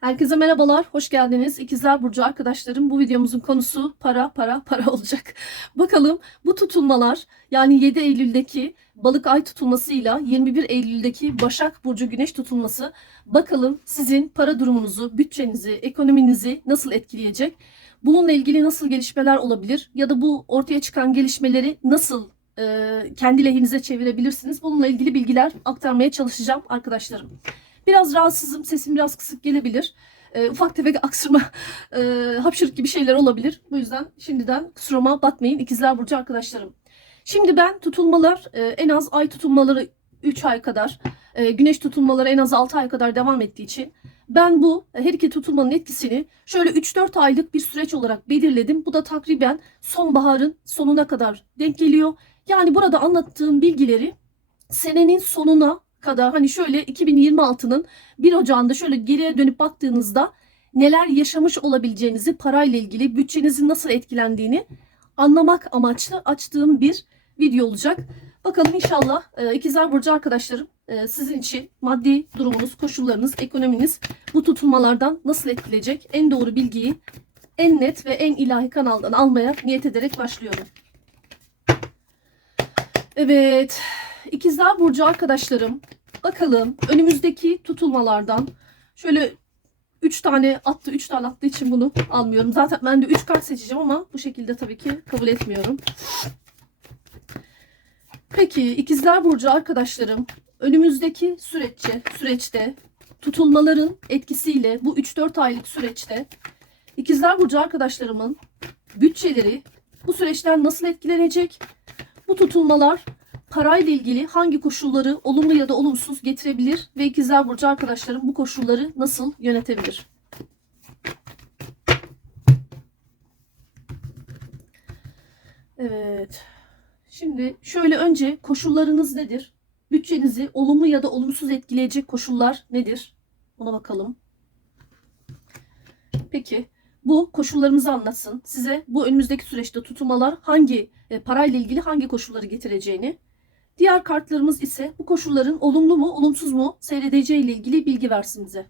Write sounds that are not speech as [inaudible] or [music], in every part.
Herkese merhabalar, hoş geldiniz. İkizler Burcu arkadaşlarım bu videomuzun konusu para, para, para [laughs] olacak. Bakalım bu tutulmalar yani 7 Eylül'deki balık ay tutulmasıyla 21 Eylül'deki Başak Burcu güneş tutulması bakalım sizin para durumunuzu, bütçenizi, ekonominizi nasıl etkileyecek? Bununla ilgili nasıl gelişmeler olabilir ya da bu ortaya çıkan gelişmeleri nasıl e, kendi lehinize çevirebilirsiniz? Bununla ilgili bilgiler aktarmaya çalışacağım arkadaşlarım. Biraz rahatsızım, sesim biraz kısık gelebilir. E, ufak tefek aksırma, e, hapşırık gibi şeyler olabilir. Bu yüzden şimdiden kusuruma bakmayın ikizler burcu arkadaşlarım. Şimdi ben tutulmalar e, en az ay tutulmaları 3 ay kadar, e, güneş tutulmaları en az 6 ay kadar devam ettiği için ben bu her iki tutulmanın etkisini şöyle 3-4 aylık bir süreç olarak belirledim. Bu da takriben sonbaharın sonuna kadar denk geliyor. Yani burada anlattığım bilgileri senenin sonuna kadar hani şöyle 2026'nın 1 Ocağı'nda şöyle geriye dönüp baktığınızda neler yaşamış olabileceğinizi parayla ilgili bütçenizin nasıl etkilendiğini anlamak amaçlı açtığım bir video olacak. Bakalım inşallah e, ikizler burcu arkadaşlarım e, sizin için maddi durumunuz, koşullarınız, ekonominiz bu tutulmalardan nasıl etkileyecek? En doğru bilgiyi en net ve en ilahi kanaldan almaya niyet ederek başlıyorum. Evet, ikizler burcu arkadaşlarım bakalım önümüzdeki tutulmalardan şöyle 3 tane attı, 3 tane attığı için bunu almıyorum. Zaten ben de 3 kart seçeceğim ama bu şekilde tabii ki kabul etmiyorum. Peki ikizler burcu arkadaşlarım önümüzdeki süreçte, süreçte tutulmaların etkisiyle bu 3-4 aylık süreçte ikizler burcu arkadaşlarımın bütçeleri bu süreçten nasıl etkilenecek? Bu tutulmalar parayla ilgili hangi koşulları olumlu ya da olumsuz getirebilir ve ikizler burcu arkadaşlarım bu koşulları nasıl yönetebilir? Evet. Şimdi şöyle önce koşullarınız nedir? Bütçenizi olumlu ya da olumsuz etkileyecek koşullar nedir? Ona bakalım. Peki bu koşullarımızı anlatsın. Size bu önümüzdeki süreçte tutulmalar hangi e, parayla ilgili hangi koşulları getireceğini. Diğer kartlarımız ise bu koşulların olumlu mu olumsuz mu seyredeceği ile ilgili bilgi versin bize.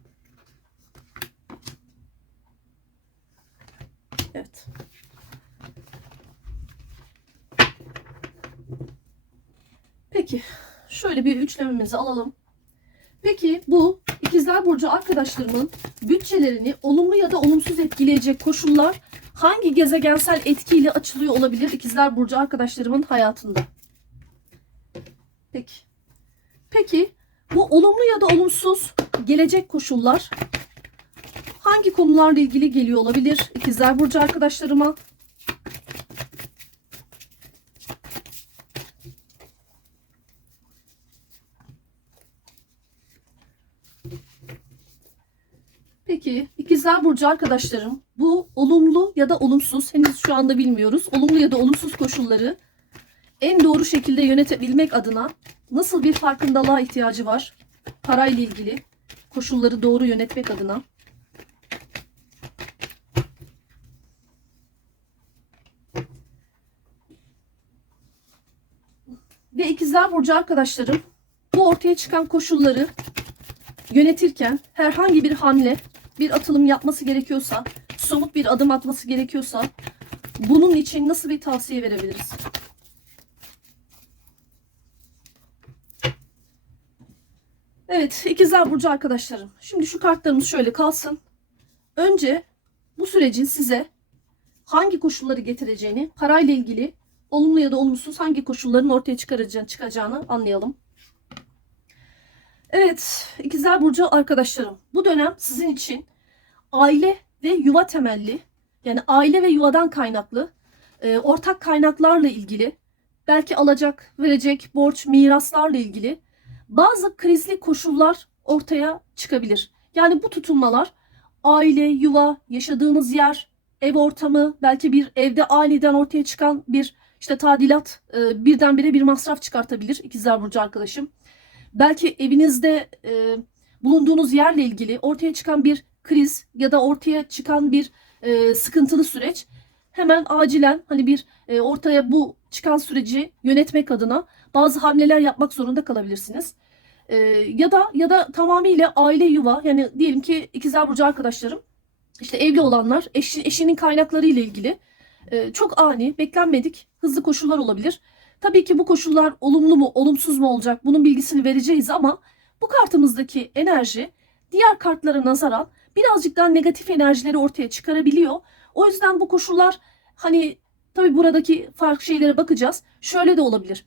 Evet. Peki şöyle bir üçlememizi alalım. Peki bu ikizler burcu arkadaşlarımın bütçelerini olumlu ya da olumsuz etkileyecek koşullar hangi gezegensel etkiyle açılıyor olabilir ikizler burcu arkadaşlarımın hayatında? Peki. Peki bu olumlu ya da olumsuz gelecek koşullar hangi konularla ilgili geliyor olabilir ikizler burcu arkadaşlarıma? Peki ikizler burcu arkadaşlarım bu olumlu ya da olumsuz henüz şu anda bilmiyoruz. Olumlu ya da olumsuz koşulları en doğru şekilde yönetebilmek adına nasıl bir farkındalığa ihtiyacı var? Parayla ilgili koşulları doğru yönetmek adına. Ve ikizler burcu arkadaşlarım bu ortaya çıkan koşulları yönetirken herhangi bir hamle, bir atılım yapması gerekiyorsa, somut bir adım atması gerekiyorsa bunun için nasıl bir tavsiye verebiliriz? Evet, ikizler burcu arkadaşlarım. Şimdi şu kartlarımız şöyle kalsın. Önce bu sürecin size hangi koşulları getireceğini, parayla ilgili olumlu ya da olumsuz hangi koşulların ortaya çıkaracağını, çıkacağını anlayalım. Evet, ikizler burcu arkadaşlarım. Bu dönem sizin için aile ve yuva temelli, yani aile ve yuvadan kaynaklı, e, ortak kaynaklarla ilgili, belki alacak, verecek, borç, miraslarla ilgili bazı krizli koşullar ortaya çıkabilir. Yani bu tutunmalar aile, yuva, yaşadığınız yer, ev ortamı, belki bir evde aniden ortaya çıkan bir işte tadilat e, birdenbire bir masraf çıkartabilir ikizler burcu arkadaşım. Belki evinizde e, bulunduğunuz yerle ilgili ortaya çıkan bir kriz ya da ortaya çıkan bir e, sıkıntılı süreç hemen acilen hani bir e, ortaya bu çıkan süreci yönetmek adına bazı hamleler yapmak zorunda kalabilirsiniz. Ee, ya da ya da tamamıyla aile yuva yani diyelim ki ikizler burcu arkadaşlarım işte evli olanlar eşi, eşinin kaynakları ile ilgili e, çok ani, beklenmedik, hızlı koşullar olabilir. Tabii ki bu koşullar olumlu mu, olumsuz mu olacak bunun bilgisini vereceğiz ama bu kartımızdaki enerji diğer kartlara nazaran birazcık daha negatif enerjileri ortaya çıkarabiliyor. O yüzden bu koşullar hani tabii buradaki farklı şeylere bakacağız. Şöyle de olabilir.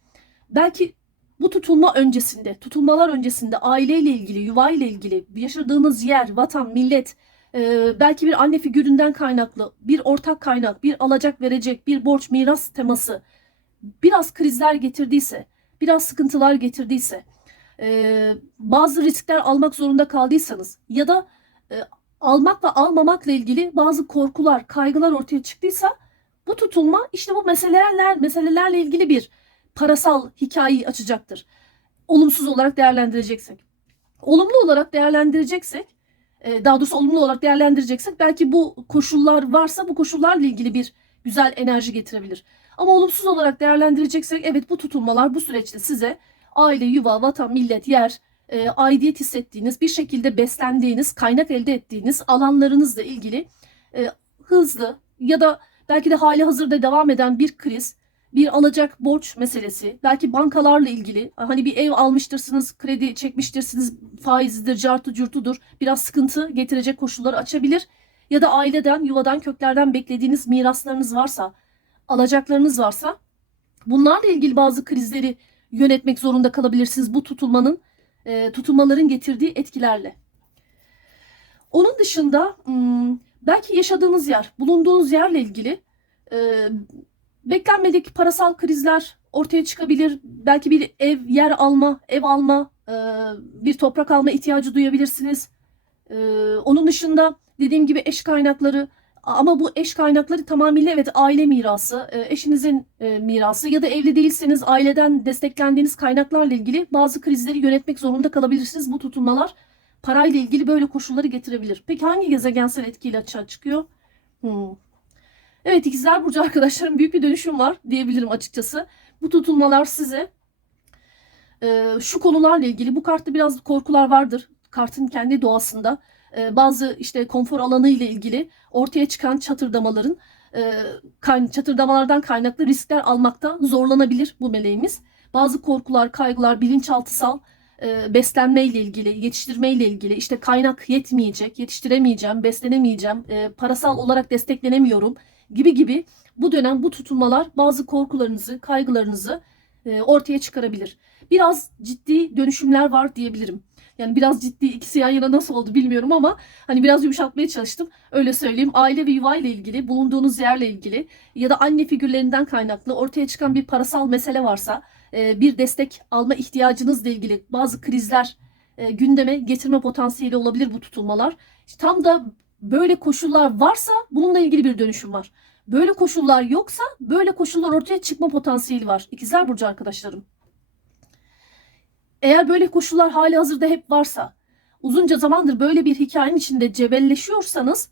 Belki bu tutulma öncesinde, tutulmalar öncesinde aileyle ilgili, yuva ile ilgili, yaşadığınız yer, vatan, millet, e, belki bir anne figüründen kaynaklı, bir ortak kaynak, bir alacak verecek, bir borç, miras teması biraz krizler getirdiyse, biraz sıkıntılar getirdiyse, e, bazı riskler almak zorunda kaldıysanız ya da e, almakla almamakla ilgili bazı korkular, kaygılar ortaya çıktıysa bu tutulma işte bu meselelerle meselelerle ilgili bir parasal hikayeyi açacaktır. Olumsuz olarak değerlendireceksek. Olumlu olarak değerlendireceksek, e, daha doğrusu olumlu olarak değerlendireceksek belki bu koşullar varsa bu koşullarla ilgili bir güzel enerji getirebilir. Ama olumsuz olarak değerlendireceksek evet bu tutulmalar bu süreçte size aile, yuva, vatan, millet, yer, e, aidiyet hissettiğiniz, bir şekilde beslendiğiniz, kaynak elde ettiğiniz alanlarınızla ilgili e, hızlı ya da belki de hali hazırda devam eden bir kriz, bir alacak borç meselesi, belki bankalarla ilgili hani bir ev almıştırsınız, kredi çekmiştirsiniz, faizlidir, cartı curtudur, biraz sıkıntı getirecek koşulları açabilir. Ya da aileden, yuvadan, köklerden beklediğiniz miraslarınız varsa, alacaklarınız varsa bunlarla ilgili bazı krizleri yönetmek zorunda kalabilirsiniz bu tutulmanın, e, tutulmaların getirdiği etkilerle. Onun dışında belki yaşadığınız yer, bulunduğunuz yerle ilgili beklenmedik parasal krizler ortaya çıkabilir. Belki bir ev, yer alma, ev alma, e, bir toprak alma ihtiyacı duyabilirsiniz. E, onun dışında dediğim gibi eş kaynakları ama bu eş kaynakları tamamıyla evet aile mirası, e, eşinizin mirası ya da evli değilseniz aileden desteklendiğiniz kaynaklarla ilgili bazı krizleri yönetmek zorunda kalabilirsiniz. Bu tutulmalar parayla ilgili böyle koşulları getirebilir. Peki hangi gezegensel etkiyle açığa çıkıyor? Hmm. Evet ikizler burcu arkadaşlarım büyük bir dönüşüm var diyebilirim açıkçası. Bu tutulmalar size e, şu konularla ilgili bu kartta biraz korkular vardır. Kartın kendi doğasında e, bazı işte konfor alanı ile ilgili ortaya çıkan çatırdamaların e, çatırdamalardan kaynaklı riskler almakta zorlanabilir bu meleğimiz. Bazı korkular, kaygılar, bilinçaltısal e, beslenme ile ilgili, yetiştirme ile ilgili işte kaynak yetmeyecek, yetiştiremeyeceğim, beslenemeyeceğim, e, parasal olarak desteklenemiyorum gibi gibi bu dönem bu tutulmalar bazı korkularınızı, kaygılarınızı e, ortaya çıkarabilir. Biraz ciddi dönüşümler var diyebilirim. Yani biraz ciddi ikisi yan yana nasıl oldu bilmiyorum ama hani biraz yumuşatmaya çalıştım. Öyle söyleyeyim. Aile ve yuva ile ilgili, bulunduğunuz yerle ilgili ya da anne figürlerinden kaynaklı ortaya çıkan bir parasal mesele varsa e, bir destek alma ihtiyacınızla ilgili bazı krizler e, gündeme getirme potansiyeli olabilir bu tutulmalar. Tam da böyle koşullar varsa bununla ilgili bir dönüşüm var. Böyle koşullar yoksa böyle koşullar ortaya çıkma potansiyeli var. İkizler Burcu arkadaşlarım. Eğer böyle koşullar hali hazırda hep varsa, uzunca zamandır böyle bir hikayenin içinde cebelleşiyorsanız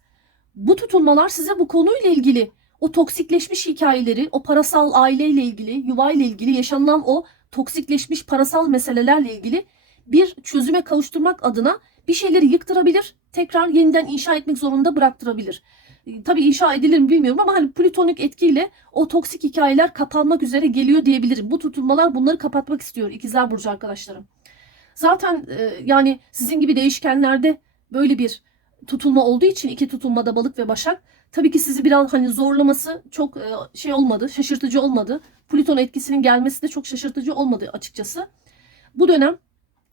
bu tutulmalar size bu konuyla ilgili o toksikleşmiş hikayeleri, o parasal aileyle ilgili, yuva ile ilgili yaşanılan o toksikleşmiş parasal meselelerle ilgili bir çözüme kavuşturmak adına bir şeyleri yıktırabilir, tekrar yeniden inşa etmek zorunda bıraktırabilir. E, Tabii inşa edilir mi bilmiyorum ama hani plütonik etkiyle o toksik hikayeler kapanmak üzere geliyor diyebilirim. Bu tutulmalar bunları kapatmak istiyor ikizler burcu arkadaşlarım. Zaten e, yani sizin gibi değişkenlerde böyle bir tutulma olduğu için iki tutulmada balık ve başak tabii ki sizi biraz hani zorlaması çok e, şey olmadı, şaşırtıcı olmadı. Plüton etkisinin gelmesi de çok şaşırtıcı olmadı açıkçası. Bu dönem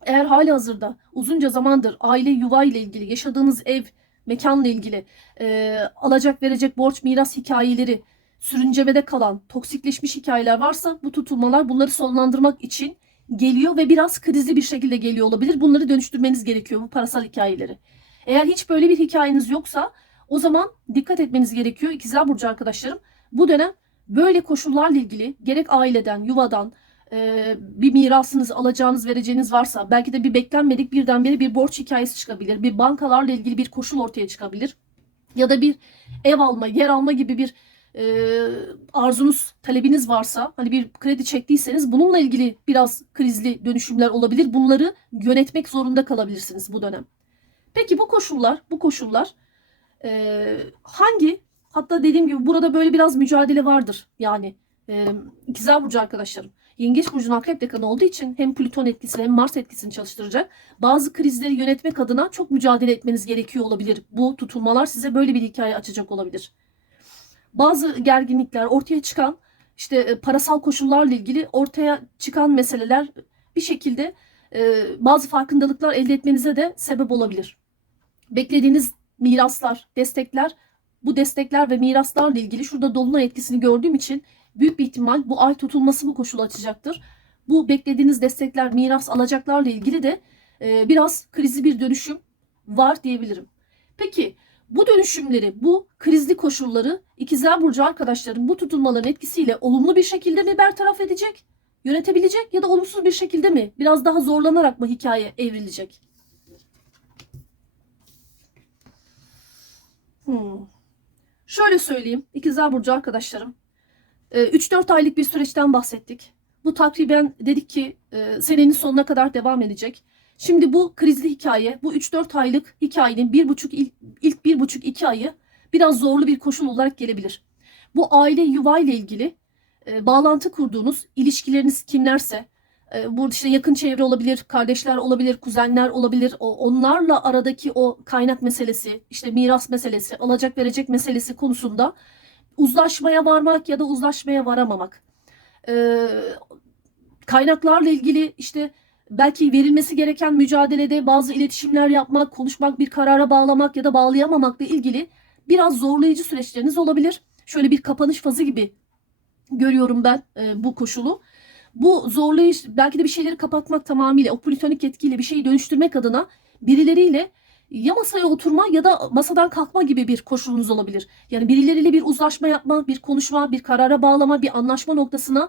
eğer hali hazırda uzunca zamandır aile yuva ile ilgili yaşadığınız ev, mekanla ilgili e, alacak verecek borç miras hikayeleri sürüncemede kalan toksikleşmiş hikayeler varsa bu tutulmalar bunları sonlandırmak için geliyor ve biraz krizli bir şekilde geliyor olabilir. Bunları dönüştürmeniz gerekiyor bu parasal hikayeleri. Eğer hiç böyle bir hikayeniz yoksa o zaman dikkat etmeniz gerekiyor ikizler burcu arkadaşlarım. Bu dönem böyle koşullarla ilgili gerek aileden, yuvadan, e, bir mirasınız, alacağınız, vereceğiniz varsa belki de bir beklenmedik birdenbire bir borç hikayesi çıkabilir. Bir bankalarla ilgili bir koşul ortaya çıkabilir. Ya da bir ev alma, yer alma gibi bir e, arzunuz, talebiniz varsa, hani bir kredi çektiyseniz bununla ilgili biraz krizli dönüşümler olabilir. Bunları yönetmek zorunda kalabilirsiniz bu dönem. Peki bu koşullar, bu koşullar e, hangi? Hatta dediğim gibi burada böyle biraz mücadele vardır. Yani e, ikizler burcu arkadaşlarım. Yengeç burcunun akrep dekanı olduğu için hem Plüton etkisini hem Mars etkisini çalıştıracak. Bazı krizleri yönetmek adına çok mücadele etmeniz gerekiyor olabilir. Bu tutulmalar size böyle bir hikaye açacak olabilir. Bazı gerginlikler ortaya çıkan işte e, parasal koşullarla ilgili ortaya çıkan meseleler bir şekilde e, bazı farkındalıklar elde etmenize de sebep olabilir. Beklediğiniz miraslar, destekler, bu destekler ve miraslarla ilgili şurada dolunay etkisini gördüğüm için büyük bir ihtimal bu ay tutulması bu koşulu açacaktır. Bu beklediğiniz destekler, miras alacaklarla ilgili de e, biraz krizli bir dönüşüm var diyebilirim. Peki bu dönüşümleri, bu krizli koşulları ikizler burcu arkadaşlarım bu tutulmaların etkisiyle olumlu bir şekilde mi bertaraf edecek, yönetebilecek ya da olumsuz bir şekilde mi biraz daha zorlanarak mı hikaye evrilecek? Hmm. Şöyle söyleyeyim ikizler burcu arkadaşlarım. Ee, 3-4 aylık bir süreçten bahsettik. Bu takriben dedik ki e, senenin sonuna kadar devam edecek. Şimdi bu krizli hikaye, bu 3-4 aylık hikayenin bir buçuk ilk bir buçuk iki ayı biraz zorlu bir koşul olarak gelebilir. Bu aile yuva ile ilgili e, bağlantı kurduğunuz ilişkileriniz kimlerse, e, bu işte yakın çevre olabilir, kardeşler olabilir, kuzenler olabilir. O, onlarla aradaki o kaynak meselesi, işte miras meselesi, alacak verecek meselesi konusunda uzlaşmaya varmak ya da uzlaşmaya varamamak. E, kaynaklarla ilgili işte belki verilmesi gereken mücadelede bazı iletişimler yapmak, konuşmak, bir karara bağlamak ya da bağlayamamakla ilgili biraz zorlayıcı süreçleriniz olabilir. Şöyle bir kapanış fazı gibi görüyorum ben e, bu koşulu. Bu zorlayıcı belki de bir şeyleri kapatmak tamamıyla o plütonik etkiyle bir şeyi dönüştürmek adına birileriyle ya masaya oturma ya da masadan kalkma gibi bir koşulunuz olabilir. Yani birileriyle bir uzlaşma yapma, bir konuşma, bir karara bağlama, bir anlaşma noktasına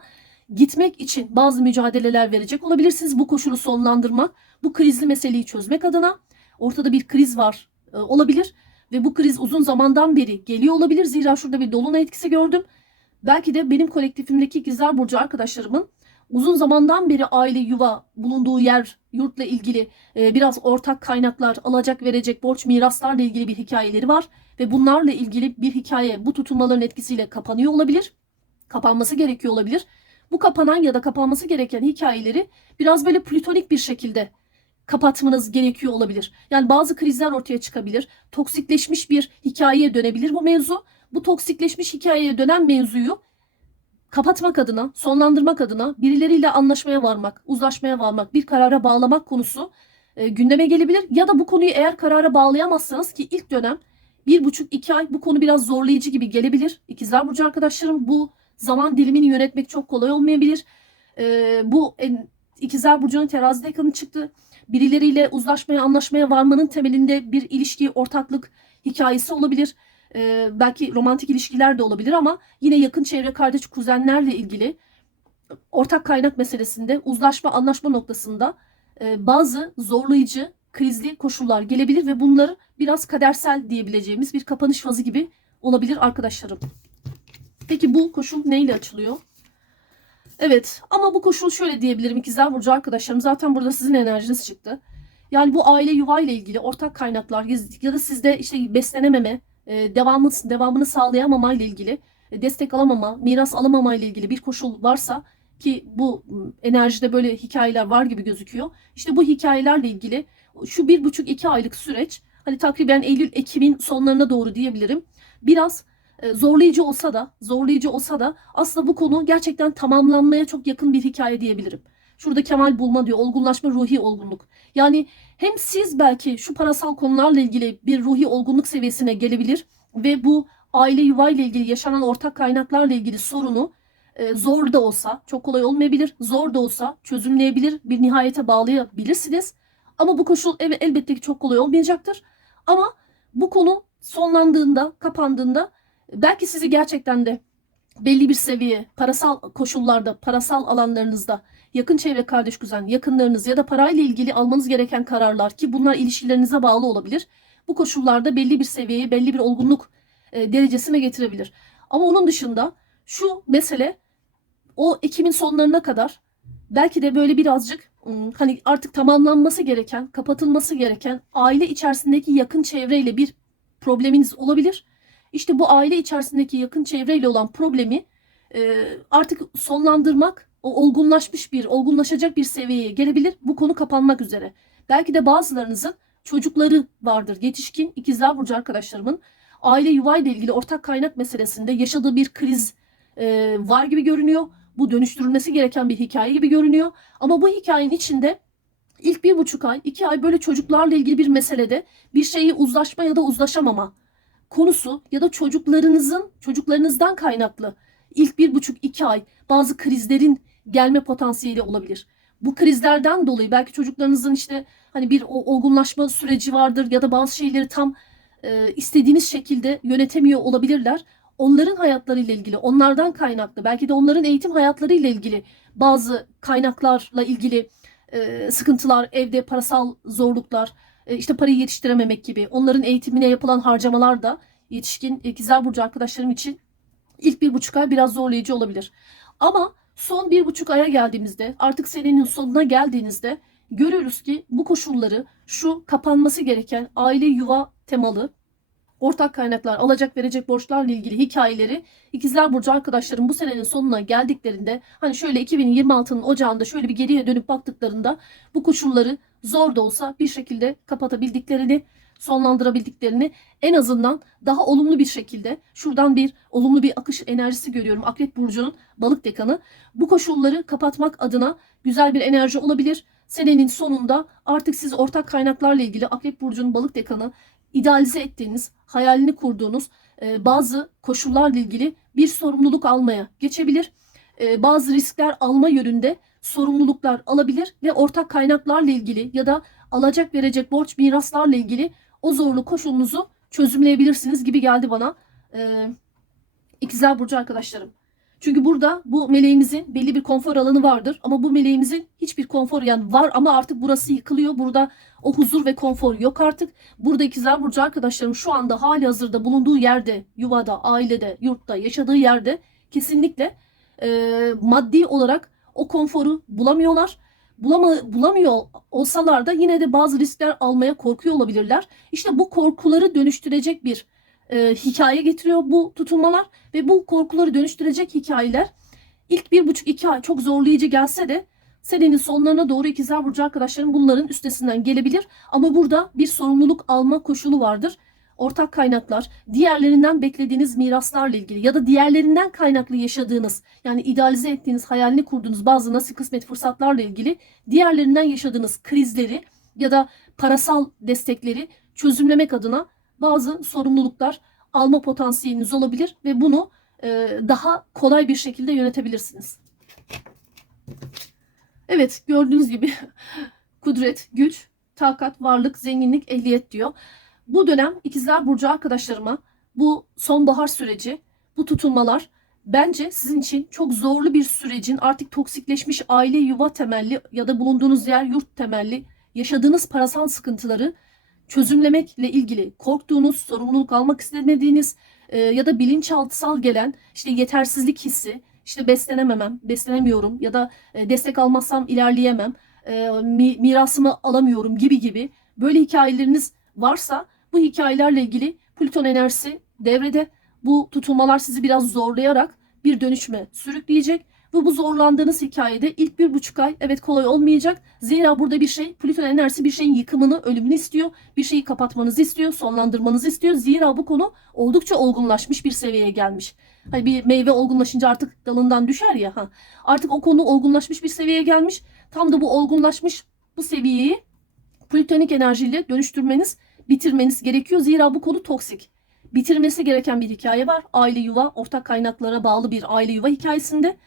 gitmek için bazı mücadeleler verecek olabilirsiniz. Bu koşulu sonlandırmak, bu krizli meseleyi çözmek adına ortada bir kriz var e, olabilir ve bu kriz uzun zamandan beri geliyor olabilir. Zira şurada bir dolunay etkisi gördüm. Belki de benim kolektifimdeki ikizler burcu arkadaşlarımın uzun zamandan beri aile yuva bulunduğu yer yurtla ilgili e, biraz ortak kaynaklar alacak verecek borç miraslarla ilgili bir hikayeleri var ve bunlarla ilgili bir hikaye bu tutulmaların etkisiyle kapanıyor olabilir. Kapanması gerekiyor olabilir. Bu kapanan ya da kapanması gereken hikayeleri biraz böyle plütonik bir şekilde kapatmanız gerekiyor olabilir. Yani bazı krizler ortaya çıkabilir. Toksikleşmiş bir hikayeye dönebilir bu mevzu. Bu toksikleşmiş hikayeye dönen mevzuyu kapatmak adına, sonlandırmak adına birileriyle anlaşmaya varmak, uzlaşmaya varmak, bir karara bağlamak konusu e, gündeme gelebilir. Ya da bu konuyu eğer karara bağlayamazsanız ki ilk dönem bir buçuk iki ay bu konu biraz zorlayıcı gibi gelebilir. İkizler Burcu arkadaşlarım bu zaman dilimini yönetmek çok kolay olmayabilir. E, bu en, İkizler Burcu'nun terazi dekanı çıktı. Birileriyle uzlaşmaya, anlaşmaya varmanın temelinde bir ilişki, ortaklık hikayesi olabilir. Ee, belki romantik ilişkiler de olabilir ama yine yakın çevre, kardeş, kuzenlerle ilgili ortak kaynak meselesinde uzlaşma, anlaşma noktasında e, bazı zorlayıcı, krizli koşullar gelebilir ve bunlar biraz kadersel diyebileceğimiz bir kapanış fazı gibi olabilir arkadaşlarım. Peki bu koşul neyle açılıyor? Evet ama bu koşul şöyle diyebilirim ikizler burcu arkadaşlarım zaten burada sizin enerjiniz çıktı. Yani bu aile yuva ile ilgili ortak kaynaklar ya da sizde işte beslenememe, e, devamını, devamını sağlayamama ile ilgili e, destek alamama, miras alamama ile ilgili bir koşul varsa ki bu enerjide böyle hikayeler var gibi gözüküyor. İşte bu hikayelerle ilgili şu bir buçuk iki aylık süreç hani takriben Eylül Ekim'in sonlarına doğru diyebilirim. Biraz e, zorlayıcı olsa da zorlayıcı olsa da aslında bu konu gerçekten tamamlanmaya çok yakın bir hikaye diyebilirim. Şurada kemal bulma diyor olgunlaşma ruhi olgunluk. Yani hem siz belki şu parasal konularla ilgili bir ruhi olgunluk seviyesine gelebilir ve bu aile yuva ile ilgili yaşanan ortak kaynaklarla ilgili sorunu e, zor da olsa çok kolay olmayabilir. Zor da olsa çözümleyebilir bir nihayete bağlayabilirsiniz. Ama bu koşul evet elbette ki çok kolay olmayacaktır. Ama bu konu sonlandığında, kapandığında belki sizi gerçekten de belli bir seviye parasal koşullarda, parasal alanlarınızda yakın çevre kardeş kuzen, yakınlarınız ya da parayla ilgili almanız gereken kararlar ki bunlar ilişkilerinize bağlı olabilir. Bu koşullarda belli bir seviyeye, belli bir olgunluk e, derecesine getirebilir. Ama onun dışında şu mesele o Ekim'in sonlarına kadar belki de böyle birazcık hani artık tamamlanması gereken, kapatılması gereken aile içerisindeki yakın çevreyle bir probleminiz olabilir. İşte bu aile içerisindeki yakın çevreyle olan problemi e, artık sonlandırmak, olgunlaşmış bir, olgunlaşacak bir seviyeye gelebilir. Bu konu kapanmak üzere. Belki de bazılarınızın çocukları vardır. Yetişkin ikizler burcu arkadaşlarımın aile yuva ile ilgili ortak kaynak meselesinde yaşadığı bir kriz e, var gibi görünüyor. Bu dönüştürülmesi gereken bir hikaye gibi görünüyor. Ama bu hikayenin içinde ilk bir buçuk ay, iki ay böyle çocuklarla ilgili bir meselede bir şeyi uzlaşma ya da uzlaşamama konusu ya da çocuklarınızın, çocuklarınızdan kaynaklı ilk bir buçuk iki ay bazı krizlerin gelme potansiyeli olabilir. Bu krizlerden dolayı belki çocuklarınızın işte hani bir olgunlaşma süreci vardır ya da bazı şeyleri tam e, istediğiniz şekilde yönetemiyor olabilirler. Onların hayatlarıyla ilgili, onlardan kaynaklı, belki de onların eğitim hayatlarıyla ilgili bazı kaynaklarla ilgili e, sıkıntılar, evde parasal zorluklar, e, işte parayı yetiştirememek gibi, onların eğitimine yapılan harcamalar da yetişkin ikizler burcu arkadaşlarım için ilk bir buçuk ay biraz zorlayıcı olabilir. Ama son bir buçuk aya geldiğimizde, artık senenin sonuna geldiğinizde görüyoruz ki bu koşulları şu kapanması gereken aile yuva temalı ortak kaynaklar, alacak verecek borçlarla ilgili hikayeleri ikizler burcu arkadaşlarım bu senenin sonuna geldiklerinde hani şöyle 2026'nın ocağında şöyle bir geriye dönüp baktıklarında bu koşulları zor da olsa bir şekilde kapatabildiklerini, sonlandırabildiklerini en azından daha olumlu bir şekilde şuradan bir olumlu bir akış enerjisi görüyorum. Akrep burcunun balık dekanı bu koşulları kapatmak adına güzel bir enerji olabilir. Senenin sonunda artık siz ortak kaynaklarla ilgili Akrep burcunun balık dekanı idealize ettiğiniz, hayalini kurduğunuz e, bazı koşullarla ilgili bir sorumluluk almaya geçebilir. E, bazı riskler alma yönünde sorumluluklar alabilir ve ortak kaynaklarla ilgili ya da alacak verecek borç miraslarla ilgili o zorlu koşulunuzu çözümleyebilirsiniz gibi geldi bana. E, İkizler Burcu arkadaşlarım. Çünkü burada bu meleğimizin belli bir konfor alanı vardır ama bu meleğimizin hiçbir konfor yani var ama artık burası yıkılıyor. Burada o huzur ve konfor yok artık. Burada ikizler burcu arkadaşlarım şu anda hali hazırda bulunduğu yerde, yuvada, ailede, yurtta, yaşadığı yerde kesinlikle e, maddi olarak o konforu bulamıyorlar. Bulama, bulamıyor olsalar da yine de bazı riskler almaya korkuyor olabilirler. İşte bu korkuları dönüştürecek bir e, hikaye getiriyor bu tutulmalar ve bu korkuları dönüştürecek hikayeler ilk bir buçuk iki ay çok zorlayıcı gelse de senenin sonlarına doğru ikizler burcu arkadaşlarım bunların üstesinden gelebilir. Ama burada bir sorumluluk alma koşulu vardır. Ortak kaynaklar, diğerlerinden beklediğiniz miraslarla ilgili ya da diğerlerinden kaynaklı yaşadığınız yani idealize ettiğiniz, hayalini kurduğunuz bazı nasip kısmet fırsatlarla ilgili diğerlerinden yaşadığınız krizleri ya da parasal destekleri çözümlemek adına bazı sorumluluklar alma potansiyeliniz olabilir ve bunu e, daha kolay bir şekilde yönetebilirsiniz. Evet gördüğünüz gibi [laughs] kudret, güç, takat, varlık, zenginlik, ehliyet diyor. Bu dönem ikizler burcu arkadaşlarıma bu sonbahar süreci, bu tutulmalar bence sizin için çok zorlu bir sürecin artık toksikleşmiş aile yuva temelli ya da bulunduğunuz yer yurt temelli yaşadığınız parasal sıkıntıları çözümlemekle ilgili korktuğunuz, sorumluluk almak istemediğiniz e, ya da bilinçaltısal gelen işte yetersizlik hissi, işte beslenememem, beslenemiyorum ya da e, destek almazsam ilerleyemem, e, mi- mirasımı alamıyorum gibi gibi böyle hikayeleriniz varsa bu hikayelerle ilgili Plüton enerjisi devrede. Bu tutulmalar sizi biraz zorlayarak bir dönüşme sürükleyecek ve bu zorlandığınız hikayede ilk bir buçuk ay evet kolay olmayacak. Zira burada bir şey Plüton enerjisi bir şeyin yıkımını, ölümünü istiyor. Bir şeyi kapatmanızı istiyor, sonlandırmanızı istiyor. Zira bu konu oldukça olgunlaşmış bir seviyeye gelmiş. Hani bir meyve olgunlaşınca artık dalından düşer ya. Ha. Artık o konu olgunlaşmış bir seviyeye gelmiş. Tam da bu olgunlaşmış bu seviyeyi plütonik enerjiyle dönüştürmeniz, bitirmeniz gerekiyor. Zira bu konu toksik. Bitirmesi gereken bir hikaye var. Aile yuva, ortak kaynaklara bağlı bir aile yuva hikayesinde.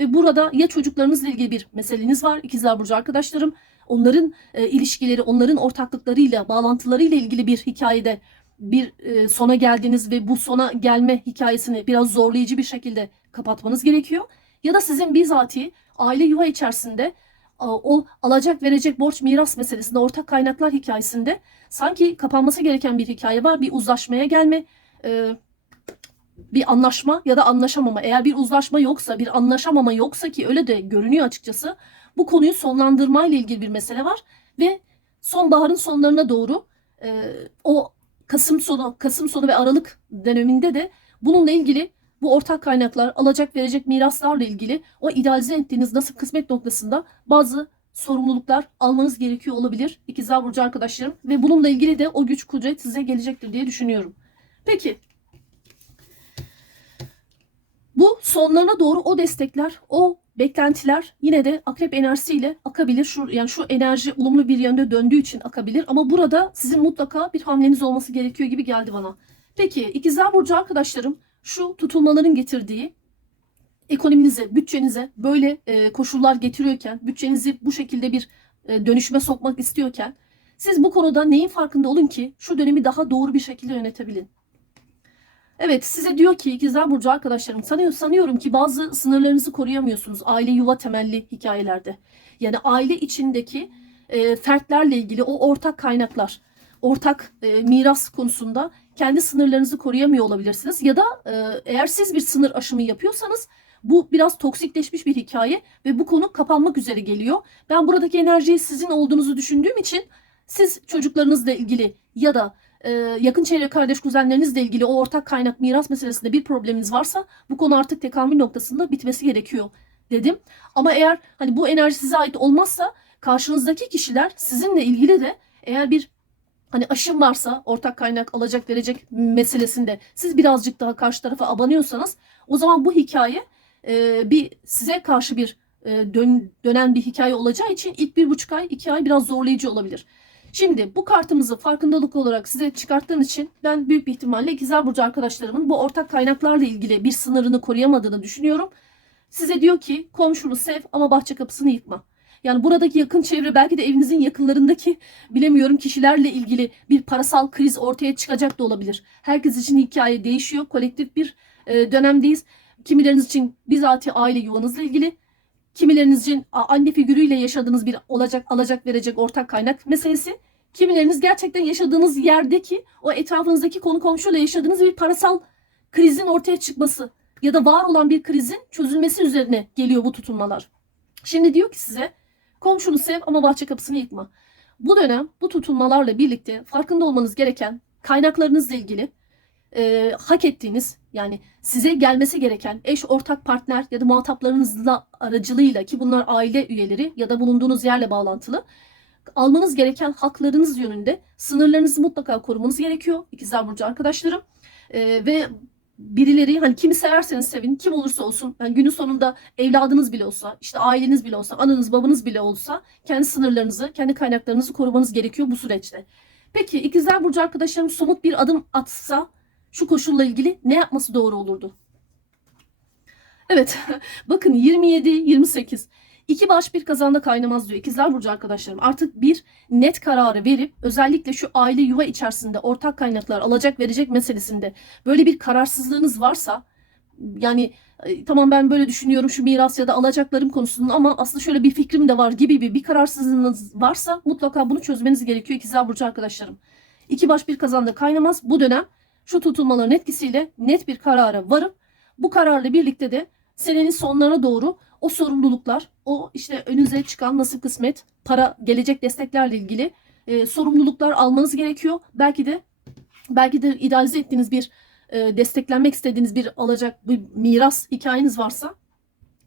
Ve burada ya çocuklarınızla ilgili bir meseleniz var. İkizler Burcu arkadaşlarım. Onların e, ilişkileri, onların ortaklıklarıyla, bağlantılarıyla ilgili bir hikayede bir e, sona geldiniz ve bu sona gelme hikayesini biraz zorlayıcı bir şekilde kapatmanız gerekiyor. Ya da sizin bizatihi aile yuva içerisinde o alacak verecek borç miras meselesinde ortak kaynaklar hikayesinde sanki kapanması gereken bir hikaye var. Bir uzlaşmaya gelme, e, bir anlaşma ya da anlaşamama. Eğer bir uzlaşma yoksa, bir anlaşamama yoksa ki öyle de görünüyor açıkçası. Bu konuyu sonlandırma ile ilgili bir mesele var ve sonbaharın sonlarına doğru e, o Kasım sonu, Kasım sonu ve Aralık döneminde de bununla ilgili bu ortak kaynaklar, alacak verecek miraslarla ilgili o idealize ettiğiniz nasip kısmet noktasında bazı sorumluluklar almanız gerekiyor olabilir İkizler Burcu arkadaşlarım ve bununla ilgili de o güç kudret size gelecektir diye düşünüyorum. Peki bu sonlarına doğru o destekler, o beklentiler yine de akrep enerjisiyle akabilir. Şu yani şu enerji olumlu bir yönde döndüğü için akabilir ama burada sizin mutlaka bir hamleniz olması gerekiyor gibi geldi bana. Peki ikizler burcu arkadaşlarım şu tutulmaların getirdiği ekonominize, bütçenize böyle e, koşullar getiriyorken, bütçenizi bu şekilde bir e, dönüşüme sokmak istiyorken siz bu konuda neyin farkında olun ki şu dönemi daha doğru bir şekilde yönetebilin. Evet size diyor ki ikizler burcu arkadaşlarım sanıyor, sanıyorum ki bazı sınırlarınızı koruyamıyorsunuz aile yuva temelli hikayelerde. Yani aile içindeki e, fertlerle ilgili o ortak kaynaklar, ortak e, miras konusunda kendi sınırlarınızı koruyamıyor olabilirsiniz. Ya da e, eğer siz bir sınır aşımı yapıyorsanız bu biraz toksikleşmiş bir hikaye ve bu konu kapanmak üzere geliyor. Ben buradaki enerjiyi sizin olduğunuzu düşündüğüm için siz çocuklarınızla ilgili ya da e, yakın çevre kardeş kuzenlerinizle ilgili o ortak kaynak miras meselesinde bir probleminiz varsa bu konu artık tekamül noktasında bitmesi gerekiyor dedim. Ama eğer hani bu enerji size ait olmazsa karşınızdaki kişiler sizinle ilgili de eğer bir hani aşım varsa ortak kaynak alacak verecek meselesinde siz birazcık daha karşı tarafa abanıyorsanız o zaman bu hikaye e, bir size karşı bir e, dön, dönen bir hikaye olacağı için ilk bir buçuk ay iki ay biraz zorlayıcı olabilir. Şimdi bu kartımızı farkındalık olarak size çıkarttığım için ben büyük bir ihtimalle ikizler burcu arkadaşlarımın bu ortak kaynaklarla ilgili bir sınırını koruyamadığını düşünüyorum. Size diyor ki komşunu sev ama bahçe kapısını yıkma. Yani buradaki yakın çevre belki de evinizin yakınlarındaki bilemiyorum kişilerle ilgili bir parasal kriz ortaya çıkacak da olabilir. Herkes için hikaye değişiyor. Kolektif bir e, dönemdeyiz. Kimileriniz için bizatihi aile yuvanızla ilgili. Kimileriniz için anne figürüyle yaşadığınız bir olacak alacak verecek ortak kaynak meselesi. Kimileriniz gerçekten yaşadığınız yerdeki o etrafınızdaki konu komşuyla yaşadığınız bir parasal krizin ortaya çıkması ya da var olan bir krizin çözülmesi üzerine geliyor bu tutunmalar. Şimdi diyor ki size komşunu sev ama bahçe kapısını yıkma. Bu dönem bu tutunmalarla birlikte farkında olmanız gereken kaynaklarınızla ilgili e, hak ettiğiniz yani size gelmesi gereken eş, ortak partner ya da muhataplarınızla aracılığıyla ki bunlar aile üyeleri ya da bulunduğunuz yerle bağlantılı almanız gereken haklarınız yönünde sınırlarınızı mutlaka korumanız gerekiyor. İkizler Burcu arkadaşlarım. E, ve birileri hani kimi severseniz sevin kim olursa olsun yani günün sonunda evladınız bile olsa işte aileniz bile olsa ananız babanız bile olsa kendi sınırlarınızı kendi kaynaklarınızı korumanız gerekiyor bu süreçte. Peki ikizler burcu arkadaşlarım somut bir adım atsa şu koşulla ilgili ne yapması doğru olurdu? Evet [laughs] bakın 27 28 İki baş bir kazanda kaynamaz diyor. İkizler Burcu arkadaşlarım artık bir net kararı verip özellikle şu aile yuva içerisinde ortak kaynaklar alacak verecek meselesinde böyle bir kararsızlığınız varsa yani e, tamam ben böyle düşünüyorum şu miras ya da alacaklarım konusunda ama aslında şöyle bir fikrim de var gibi bir, bir kararsızlığınız varsa mutlaka bunu çözmeniz gerekiyor İkizler Burcu arkadaşlarım. İki baş bir kazanda kaynamaz. Bu dönem şu tutulmaların etkisiyle net bir karara varıp bu kararla birlikte de senenin sonlarına doğru o sorumluluklar, o işte önünüze çıkan nasip kısmet, para, gelecek desteklerle ilgili e, sorumluluklar almanız gerekiyor. Belki de belki de idealize ettiğiniz bir e, desteklenmek istediğiniz bir alacak bir miras hikayeniz varsa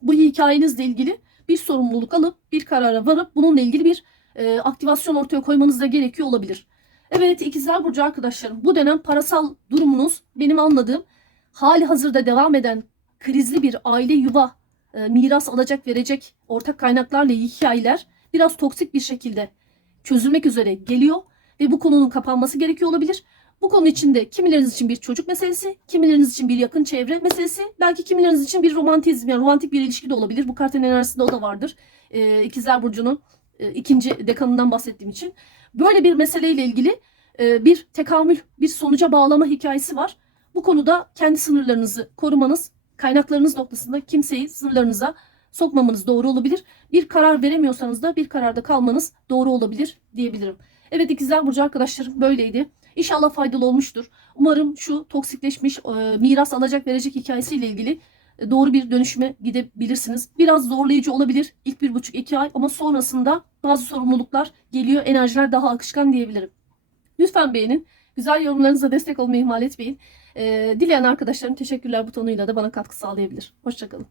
bu hikayenizle ilgili bir sorumluluk alıp bir karara varıp bununla ilgili bir e, aktivasyon ortaya koymanız da gerekiyor olabilir. Evet ikizler burcu arkadaşlarım bu dönem parasal durumunuz benim anladığım hali hazırda devam eden krizli bir aile yuva e, miras alacak verecek ortak kaynaklarla hikayeler biraz toksik bir şekilde çözülmek üzere geliyor ve bu konunun kapanması gerekiyor olabilir. Bu konu içinde kimileriniz için bir çocuk meselesi, kimileriniz için bir yakın çevre meselesi, belki kimileriniz için bir romantizm yani romantik bir ilişki de olabilir. Bu kartın enerjisinde o da vardır. E, İkizler Burcu'nun e, ikinci dekanından bahsettiğim için. Böyle bir meseleyle ilgili e, bir tekamül, bir sonuca bağlama hikayesi var. Bu konuda kendi sınırlarınızı korumanız kaynaklarınız noktasında kimseyi sınırlarınıza sokmamanız doğru olabilir. Bir karar veremiyorsanız da bir kararda kalmanız doğru olabilir diyebilirim. Evet ikizler burcu arkadaşlarım böyleydi. İnşallah faydalı olmuştur. Umarım şu toksikleşmiş e, miras alacak verecek hikayesiyle ilgili e, doğru bir dönüşüme gidebilirsiniz. Biraz zorlayıcı olabilir ilk bir buçuk iki ay ama sonrasında bazı sorumluluklar geliyor. Enerjiler daha akışkan diyebilirim. Lütfen beğenin. Güzel yorumlarınıza destek olmayı ihmal etmeyin. E, dileyen arkadaşlarım teşekkürler butonuyla da bana katkı sağlayabilir. Hoşçakalın.